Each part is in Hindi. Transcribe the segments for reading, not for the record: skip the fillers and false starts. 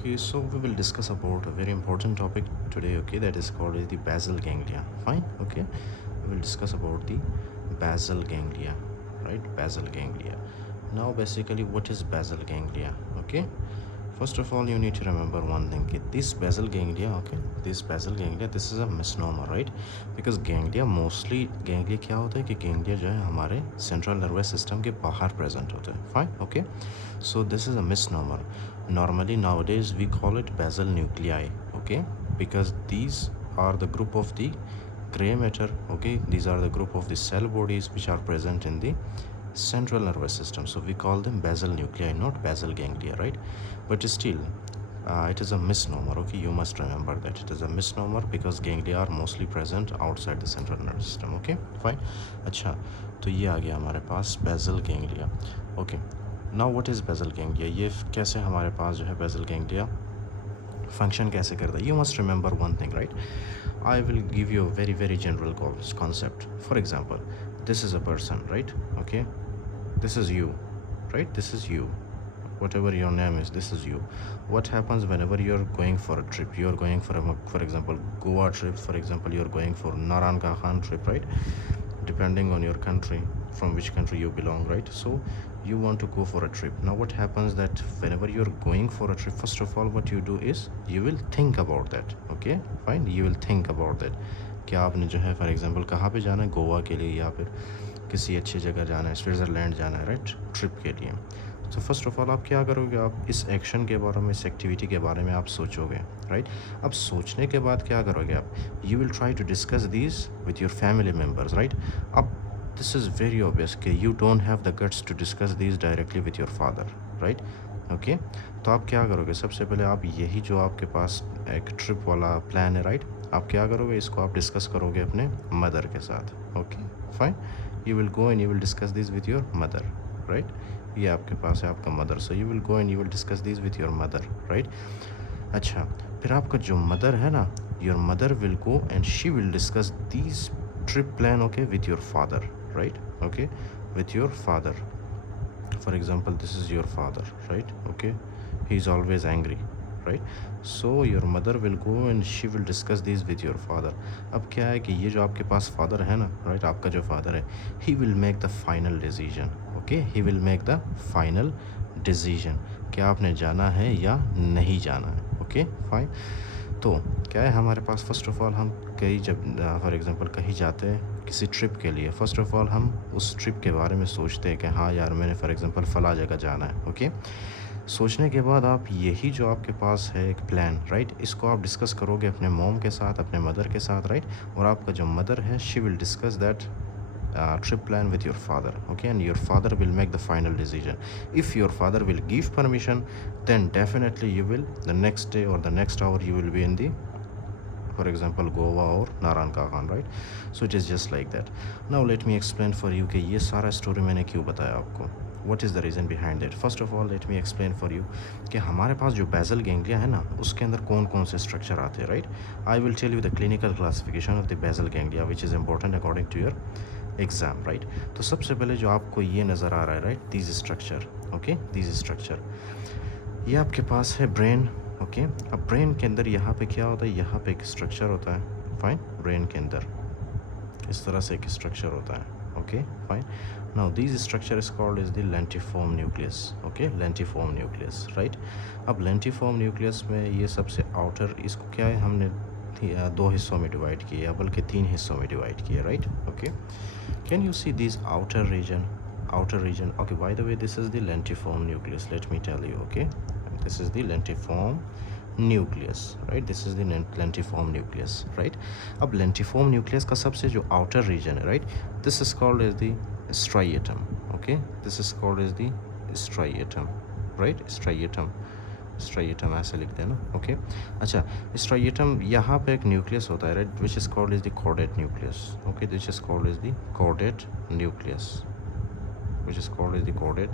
Okay, so we will discuss about a very important topic today, okay, that is called the basal ganglia. Fine, okay. We will discuss about the basal ganglia, right? Basal ganglia. Now, basically, what is basal ganglia? Okay. First of all, you need to remember one thing. This basal ganglia, okay, this basal ganglia, this is a misnomer, right? Because ganglia mostly ganglia क्या होता है कि ganglia जो है हमारे central nervous system के बाहर present होता है. Fine, okay. So this is a misnomer. Normally nowadays we call it basal nuclei, okay, because these are the group of the gray matter, okay. These are the group of the cell bodies which are present in the central nervous system, so we call them basal nuclei, not basal ganglia, right? But still it is a misnomer, okay. You must remember that it is a misnomer because ganglia are mostly present outside the central nervous system, okay, fine. अच्छा, तो ये आ गया हमारे पास basal ganglia, okay. Now what is basal ganglia? ये कैसे हमारे पास जो है basal ganglia function कैसे करता है? You must remember one thing, right? I will give you a very general concept. For example, this is a person, right? Okay, this is you, right? This is you, whatever your name is, this is you. What happens whenever you're going for a trip? You're going for example, Goa trip, for example, you're going for Naran Khan trip, right? Depending on your country, from which country you belong, right? So you want to go for a trip. Now what happens that whenever you're going for a trip, first of all what you do is you will think about that, okay, fine. You will think about that कि आपने जो है फॉर एग्जांपल कहाँ पे जाना है, गोवा के लिए या फिर किसी अच्छी जगह जाना है, स्विट्ज़रलैंड जाना है, राइट, ट्रिप के लिए. तो फर्स्ट ऑफ ऑल आप क्या करोगे, आप इस एक्शन के बारे में, इस एक्टिविटी के बारे में आप सोचोगे, राइट. अब सोचने के बाद क्या करोगे आप, you will try to discuss this with your family members, right. अब दिस इज़ वेरी ऑब्वियस कि you don't have the guts to discuss this directly with your father, right, okay. तो आप क्या करोगे, सबसे पहले आप यही जो आपके पास एक ट्रिप वाला प्लान है, राइट, आप क्या करोगे, इसको आप डिस्कस करोगे अपने मदर के साथ, okay, fine. You will go and you will discuss this with your mother, right. ये आपके पास है आपका mother, so you will go and you will discuss this with your mother, right. अच्छा, फिर आपका जो मदर है ना, your mother will go and she will discuss this trip plan, okay, with your father, right, okay, with your father. For example, this is your father, right, okay, he is always angry, right. So your mother will go and she will discuss this with your father. अब क्या है कि ये जो आपके पास father है ना, right, आपका जो father है, he will make the final decision, okay, he will make the final decision कि आपने जाना है या नहीं जाना है, okay, fine. तो क्या है हमारे पास, फर्स्ट ऑफ ऑल हम कहीं जब फॉर एग्जांपल कहीं जाते हैं किसी ट्रिप के लिए, फ़र्स्ट ऑफ ऑल हम उस ट्रिप के बारे में सोचते हैं कि हाँ यार मैंने फॉर एग्जांपल फ़ला जगह जाना है, ओके. सोचने के बाद आप यही जो आपके पास है एक प्लान, राइट, इसको आप डिस्कस करोगे अपने मॉम के साथ, अपने मदर के साथ, राइट. और आपका जो मदर है she will discuss that trip plan with your father, okay, and your father will make the final decision. If your father will give permission, then definitely you will, the next day or the next hour you will be in the, for example, Goa or Naran Khan, right. So it is just like that. Now let me explain for you कि ये सारा स्टोरी मैंने क्यों बताया आपको, what is the reason behind it. First of all let me explain for you कि हमारे पास जो basal ganglia है ना, उसके अंदर कौन कौन से स्ट्रक्चर आते हैं, right. I will tell you the clinical classification of the basal ganglia which is important according to your exam, right. तो सबसे पहले जो आपको ये नज़र आ रहा है, right, this structure, okay, this structure, ये आपके पास है ब्रेन, ओके. अब ब्रेन के अंदर यहाँ पे क्या होता है, यहाँ पे एक स्ट्रक्चर होता है, फाइन. ब्रेन के अंदर इस तरह से एक स्ट्रक्चर होता है, okay, fine. Now this structure is called is the lentiform nucleus, okay, lentiform nucleus, right. अब लेंटिफॉर्म न्यूक्लियस में ये सबसे आउटर, इसको क्या है हमने दो हिस्सों में डिवाइड किया, बल्कि तीन हिस्सों में डिवाइड किया, right, okay. Can you see this outer region, okay, by the way this is the lentiform nucleus, let me tell you, okay, this is the lentiform nucleus, right, this is the lentiform nucleus, right. अब lentiform nucleus का सबसे जो outer region है, right, this is called as the striatum, okay, this is called as the striatum, right, striatum ऐसे लिखते हैं ना, ओके. अच्छा, striatum यहाँ पे एक न्यूक्लियस होता है, right, which is called as the caudate nucleus, okay, this is called as the caudate nucleus, which is called as the caudate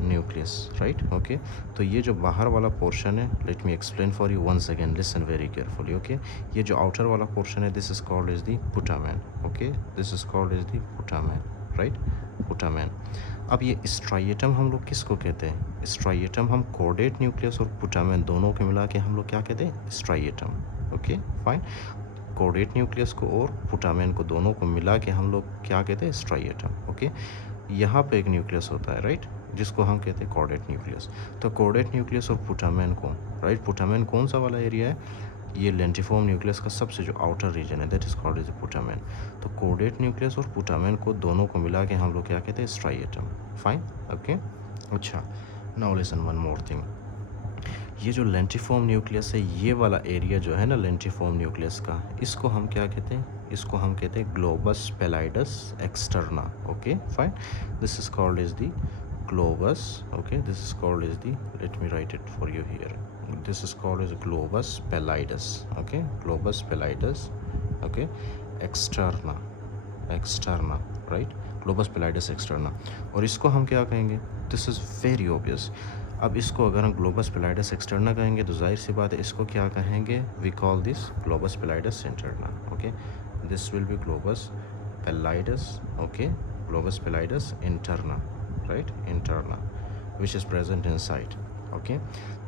nucleus, right, okay. तो ये जो बाहर वाला पोर्शन है, let me explain for you once again, listen very carefully, okay. ये जो outer वाला पोर्शन है, this is called as the putamen, okay, this is called as the putamen, right, putamen. अब ये स्ट्राइएटम हम लोग किसको कहते हैं? स्ट्राइएटम हम कॉर्डेट न्यूक्लियस और पुटामेन दोनों को मिला के हम लोग क्या कहते हैं? Striatum. Okay fine. Caudate nucleus को और पुटामेन को दोनों को मिला के हम लोग क्या कहते हैं? स्ट्राइएटम। ओके, यहाँ पे एक न्यूक्लियस होता है, राइट, जिसको हम कहते हैं कॉर्डेट न्यूक्लियस। तो कॉर्डेट न्यूक्लियस और पुटामेन को, राइट, पुटामेन कौन सा वाला एरिया है? ये लेंटिफॉर्म न्यूक्लियस का सबसे जो आउटर रीजन है, that is called as putamen. तो कॉर्डेट न्यूक्लियस और पुटामेन को दोनों को मिला के हम लोग क्या कहते हैं? स्ट्राइएटम। Fine, okay. अच्छा, now listen one more thing. ये जो लेंटिफॉर्म न्यूक्लियस है, ये वाला एरिया जो है ना लेंटिफॉर्म न्यूक्लियस का, इसको हम क्या कहते हैं? इसको हम कहते हैं globus pallidus externa. Okay fine, this is called is the globus. Okay, this is called as the, let me write it for you here, this is called as globus pallidus. Okay, globus pallidus, okay, externa, externa, right, globus pallidus externa। और इसको हम क्या कहेंगे? This is very obvious. अब इसको अगर हम ग्लोबस पैलाइडस एक्सटर्ना कहेंगे तो जाहिर सी बात है इसको क्या कहेंगे? We call this globus pallidus interna. Okay, this will be globus pallidus, okay, globus pallidus interna, right, interna, which is present inside. Okay,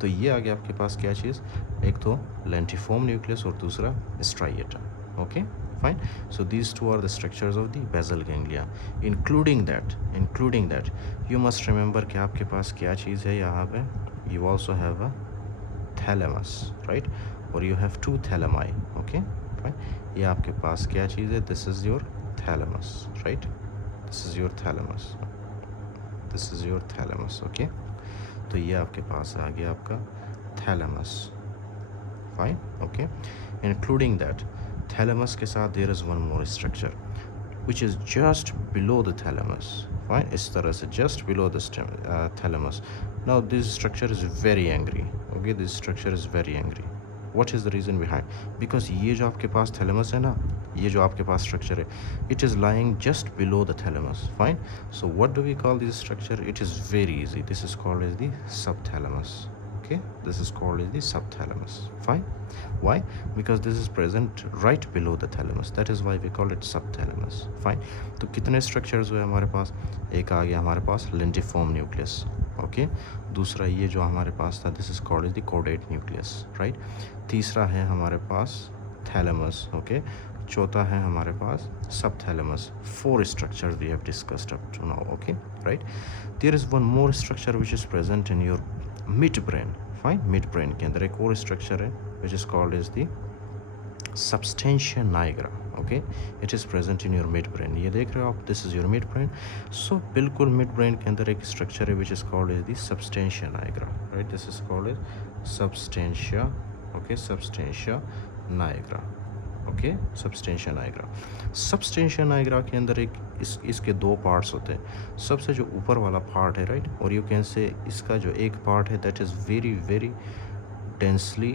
तो ये आ गया आपके पास क्या चीज़? एक तो लेंटिफॉर्म न्यूक्लियस और दूसरा striatum. Okay fine, so these two are the structures of the basal ganglia. Including that you must remember कि आपके पास क्या चीज़ है यहाँ पे? You also have a thalamus, right, और you have two thalami. Okay fine, ये आपके पास क्या चीज़ है? This is your thalamus, right, this is your thalamus, this is your thalamus. Okay, तो ये आपके पास आ गया आपका thalamus. Fine, okay. Including that thalamus के साथ there is one more structure which is just below the thalamus. Fine, इस तरह से just below the thalamus. Now this structure is very angry. Okay, this structure is very angry. What is the reason behind? Because ये जो आपके पास थैलेमस है ना, ये जो आपके पास स्ट्रक्चर है, it is lying just below the thalamus. Fine, so what do we call this structure? It is very easy, this is called as the subthalamus. Okay, this is called as the subthalamus. Fine, why? Because this is present right below the thalamus, that is why we call it subthalamus. Fine, तो कितने स्ट्रक्चर्स हुए हमारे पास? एक आ गया हमारे पास लेंटिफॉर्म न्यूक्लियस। ओके, दूसरा ये जो हमारे पास था, this is called as the caudate nucleus, right. तीसरा है हमारे पास थैलेमस। ओके, चौथा है हमारे पास सब thalamus. 4 structures we have discussed up to now. Okay, right, there is one more structure which is present in your midbrain. Fine, midbrain के अंदर एक और structure है which is called as the substantia nigra. Okay, it is present in your midbrain. ये देख रहे हो आप, this is your midbrain. So बिल्कुल midbrain के अंदर एक structure है which is called as the substantia nigra. Right, this is called as substantia. Okay, substantia nigra. Okay, substantia nigra. Substantia nigra के अंदर एक इसके 2 पार्ट्स होते हैं। सबसे जो ऊपर वाला पार्ट है, राइट, और यू कैन से इसका जो एक पार्ट है that is very very densely,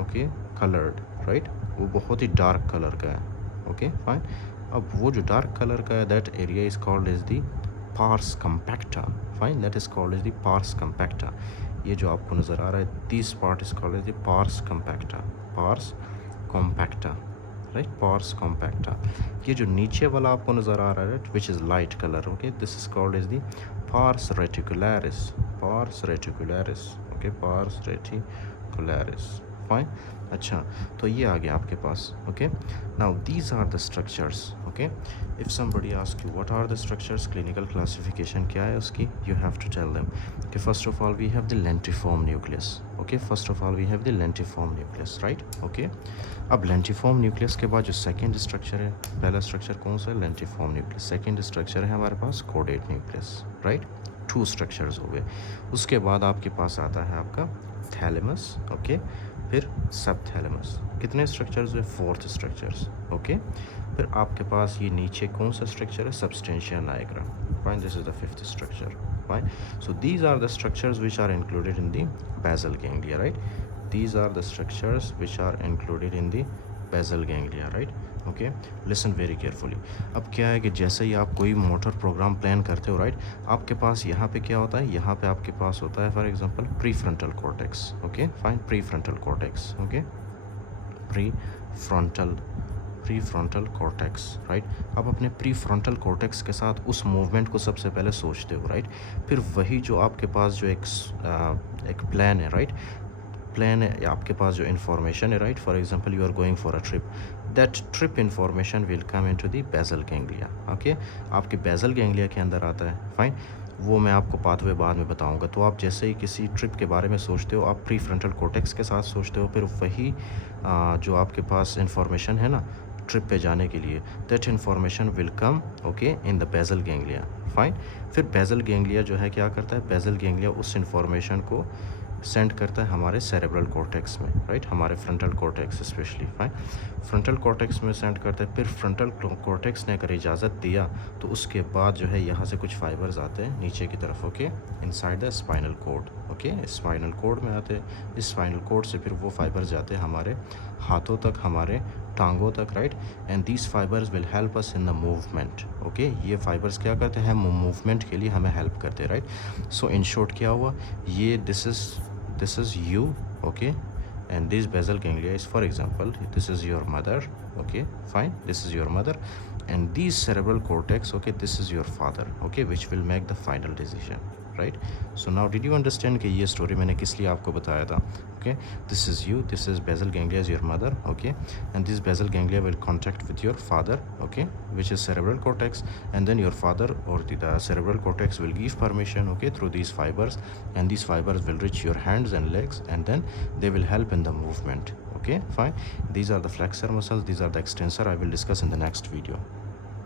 okay, coloured, right, वो बहुत ही डार्क कलर का है। ओके फाइन, अब वो जो डार्क कलर का है that area is called as the pars compacta. Fine, that is called as the pars compacta. ये जो आपको नज़र आ रहा है, this part is called as the pars compacta, pars compacta, right, pars compacta. ये जो नीचे वाला आपको नज़र आ रहा है, right, which is light colour. Okay, this is called as the pars reticularis, pars reticularis. Okay, pars reticularis. Fine, अच्छा, तो ये आ गया आपके पास। Okay, now these are the structures. Okay, if somebody ask you what are the structures, clinical classification क्या है उसकी, you have to tell them कि first of all we have the lentiform nucleus. Okay, first of all we have the lentiform nucleus, right. Okay, अब लेंटिफॉर्म न्यूक्लियस के बाद जो सेकेंड स्ट्रक्चर है, पहला स्ट्रक्चर कौन सा है? Lentiform nucleus. सेकेंड स्ट्रक्चर है हमारे पास कॉर्डेट न्यूक्लियस, राइट। 2 स्ट्रक्चर्स हो गए। उसके बाद आपके पास आता है आपका थैलेमस। ओके, फिर सब थैलेमस। कितने स्ट्रक्चर्स हुए? 4th structures. ओके, फिर आपके पास ये नीचे कौन सा स्ट्रक्चर है? Substantia nigra. Fine, this is the 5th structure. Fine, so these are the structures which are included in the basal ganglia, right. These are the structures which are included in the basal ganglia, right? Okay, listen very carefully. अब क्या है कि जैसे ही आप कोई मोटर प्रोग्राम प्लान करते हो, राइट, आपके पास यहाँ पे क्या होता है? यहाँ पे आपके पास होता है for example prefrontal cortex. Okay fine, prefrontal cortex. Okay, prefrontal pre frontal cortex, right. आप अपने प्री फ्रंटल कॉर्टेक्स के साथ उस मूवमेंट को सबसे पहले सोचते हो, राइट। फिर वही जो आपके पास जो एक प्लान है, राइट, प्लान है आपके पास जो इन्फॉर्मेशन है, right, for example you are going for a trip, that trip information will come into the basal ganglia, okay. आपके बेसल गैंग्लिया के अंदर आता है, फाइन। वो मैं आपको पाथवे बाद में बताऊंगा। तो आप जैसे ही किसी ट्रिप के बारे में सोचते हो, आप प्री फ्रंटल कॉर्टेक्स के साथ सोचते हो, फिर वही जो आपके पास इंफॉर्मेशन है ना ट्रिप पे जाने के लिए, that information will come okay in the basal ganglia, fine. फिर बेसल गैंग्लिया जो है क्या करता है, बेसल गैंग्लिया उस इंफॉर्मेशन को सेंड करता है हमारे सेरेब्रल कॉर्टेक्स में, राइट, हमारे frontal cortex specially, fine. Frontal cortex में सेंड करता है। फिर फ्रंटल कॉर्टेक्स ने अगर इजाज़त दिया तो उसके बाद जो है यहाँ से कुछ फाइबर्स आते हैं नीचे की तरफ, okay, inside the spinal cord, okay, spinal cord में आते हैं। इस स्पाइनल कोड से फिर वो फाइबर्स जाते हैं हमारे हाथों तक, हमारे टांगों तक, right, and these fibres will help us in the movement, okay. ये फाइबर्स क्या करते हैं, मूवमेंट के लिए हमें हेल्प करते हैं, राइट। सो इन शॉर्ट क्या हुआ, ये this is you, okay, and this basal ganglia is, for example, this is your mother, okay, fine, this is your mother, and these cerebral cortex, okay, this is your father, okay, which will make the final decision, right? So now did you understand कि ये story मैंने किस लिए आपको बताया था, okay? This is you, this is basal ganglia is your mother, okay, and this basal ganglia will contact with your father, okay, which is cerebral cortex, and then your father or the cerebral cortex will give permission, okay, through these fibers, and these fibers will reach your hands and legs, and then they will help in the movement, okay, fine. These are the flexor muscles, these are the extensor. I will discuss in the next video.